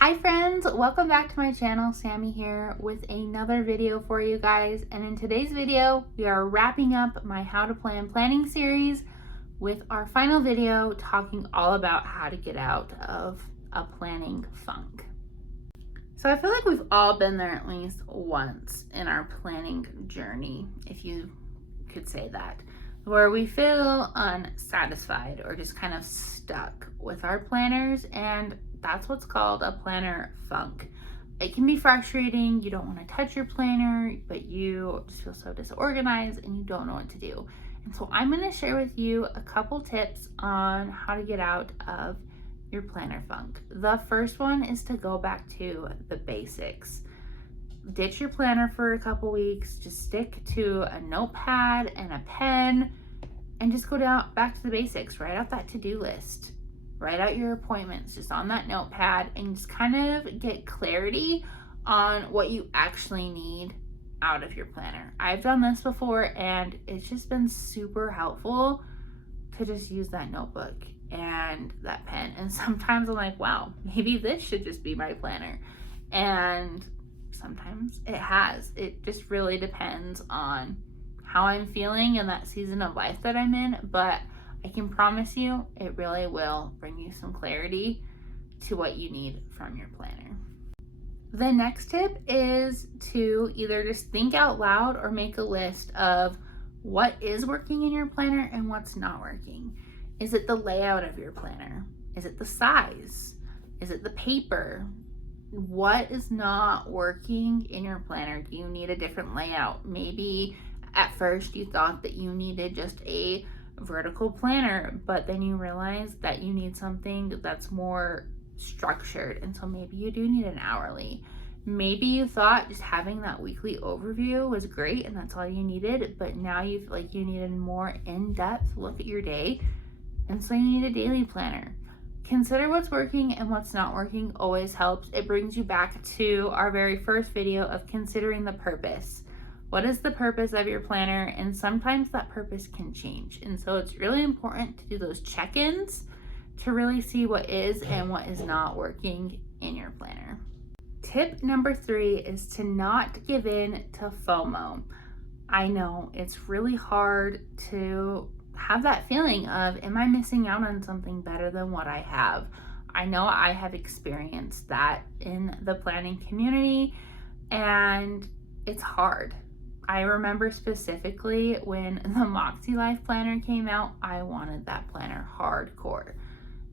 Hi friends, welcome back to my channel. Sammy here with another video for you guys. And in today's video, we are wrapping up my How to Plan planning series with our final video talking all about how to get out of a planning funk. So I feel like we've all been there at least once in our planning journey, if you could say that, where we feel unsatisfied or just kind of stuck with our planners, and that's what's called a planner funk. It can be frustrating. You don't want to touch your planner, but you just feel so disorganized and you don't know what to do. And so I'm going to share with you a couple tips on how to get out of your planner funk. The first one is to go back to the basics. Ditch your planner for a couple weeks. Just stick to a notepad and a pen and just go back to the basics. Write out that to-do list. Write out your appointments just on that notepad and just kind of get clarity on what you actually need out of your planner. I've done this before and it's just been super helpful to just use that notebook and that pen. And sometimes I'm like, wow, maybe this should just be my planner. And sometimes it has. It just really depends on how I'm feeling in that season of life that I'm in, but I can promise you it really will bring you some clarity to what you need from your planner. The next tip is to either just think out loud or make a list of what is working in your planner and what's not working. Is it the layout of your planner? Is it the size? Is it the paper? What is not working in your planner? Do you need a different layout? Maybe at first you thought that you needed just a vertical planner, but then you realize that you need something that's more structured, and so maybe you do need an hourly. Maybe you thought just having that weekly overview was great and that's all you needed, but now you feel like you need a more in-depth look at your day, and so you need a daily planner. Consider what's working and what's not working. Always helps. It brings you back to our very first video of considering the purpose. What is the purpose of your planner? And sometimes that purpose can change. And so it's really important to do those check-ins to really see what is and what is not working in your planner. Tip number 3 is to not give in to FOMO. I know it's really hard to have that feeling of, am I missing out on something better than what I have? I know I have experienced that in the planning community, and it's hard. I remember specifically when the Moxie Life Planner came out, I wanted that planner hardcore.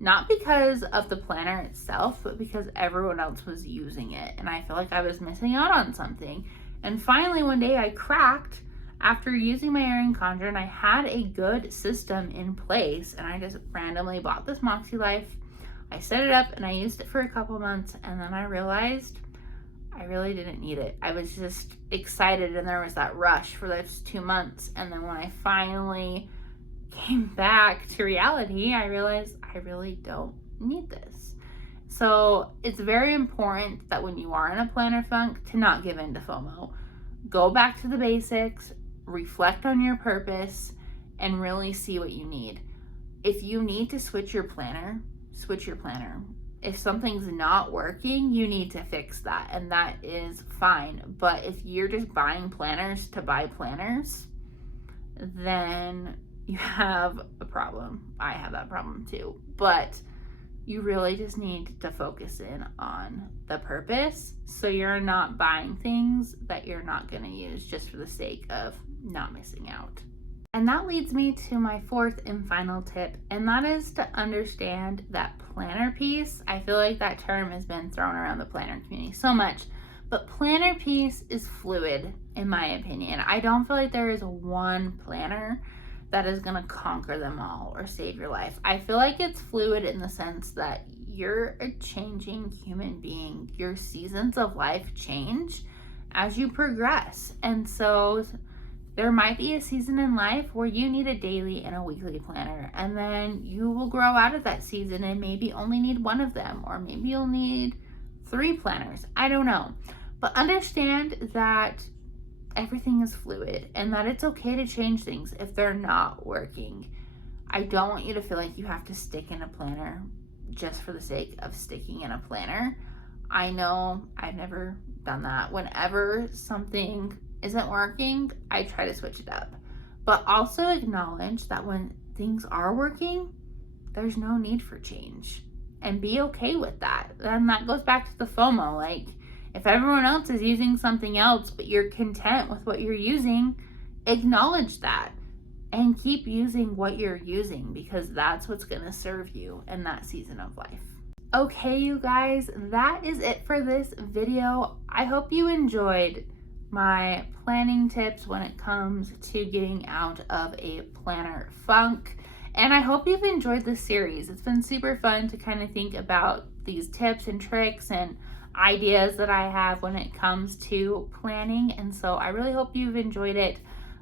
Not because of the planner itself, but because everyone else was using it. And I feel like I was missing out on something. And finally, one day I cracked after using my Erin Condren, and I had a good system in place. And I just randomly bought this Moxie Life. I set it up and I used it for a couple months. And then I realized I really didn't need it. I was just excited and there was that rush for those 2 months. And then when I finally came back to reality, I realized I really don't need this. So it's very important that when you are in a planner funk to not give in to FOMO. Go back to the basics, reflect on your purpose, and really see what you need. If you need to switch your planner, switch your planner. If something's not working, you need to fix that, and that is fine. But if you're just buying planners to buy planners, then you have a problem. I have that problem too. But you really just need to focus in on the purpose, so you're not buying things that you're not going to use just for the sake of not missing out. And that leads me to my 4th and final tip, and that is to understand that planner piece. I feel like that term has been thrown around the planner community so much, but planner piece is fluid in my opinion. I don't feel like there is one planner that is going to conquer them all or save your life. I feel like it's fluid in the sense that you're a changing human being. Your seasons of life change as you progress, and so there might be a season in life where you need a daily and a weekly planner, and then you will grow out of that season and maybe only need one of them, or maybe you'll need 3 planners. I don't know. But understand that everything is fluid and that it's okay to change things if they're not working. I don't want you to feel like you have to stick in a planner just for the sake of sticking in a planner. I know I've never done that. Whenever something isn't working, I try to switch it up. But also acknowledge that when things are working, there's no need for change. And be okay with that. Then that goes back to the FOMO. Like, if everyone else is using something else, but you're content with what you're using, acknowledge that and keep using what you're using, because that's what's going to serve you in that season of life. Okay, you guys, that is it for this video. I hope you enjoyed my planning tips when it comes to getting out of a planner funk. And I hope you've enjoyed this series. It's been super fun to kind of think about these tips and tricks and ideas that I have when it comes to planning. And so I really hope you've enjoyed it.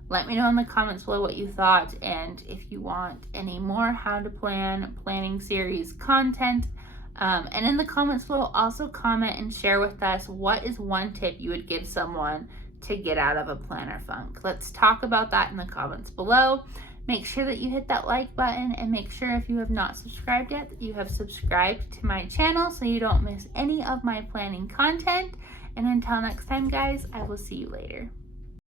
Let me know in the comments below what you thought, and if you want any more how to plan planning series content. And in the comments below, also comment and share with us what is one tip you would give someone to get out of a planner funk. Let's talk about that in the comments below. Make sure that you hit that like button, and make sure if you have not subscribed yet that you have subscribed to my channel so you don't miss any of my planning content. And until next time, guys, I will see you later.